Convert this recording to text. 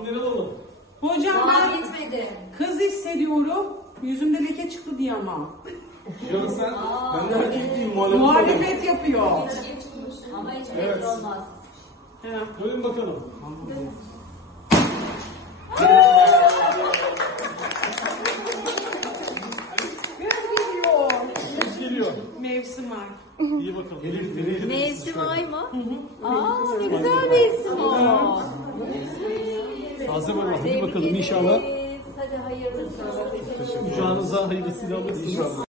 Tahminleri alalım. Hocam Daha ben bitmedi. kız hissediyorum. Yüzümde leke çıktı diye ama. Ya sen, ben nerede gideyim muhalefet? Muhalefet yapıyor. Ama hiç Evet. belli olmaz. Evet. Koyun bakalım. Geliyor. Kız geliyor. Mevsim ay. İyi bakalım. Elif. Mevsim ay mı? Aa, ne güzel mevsim o. Taze var. Hadi bakalım inşallah. Hadi hayırlısı. Kucağınıza hayırlısıyla alırsınız.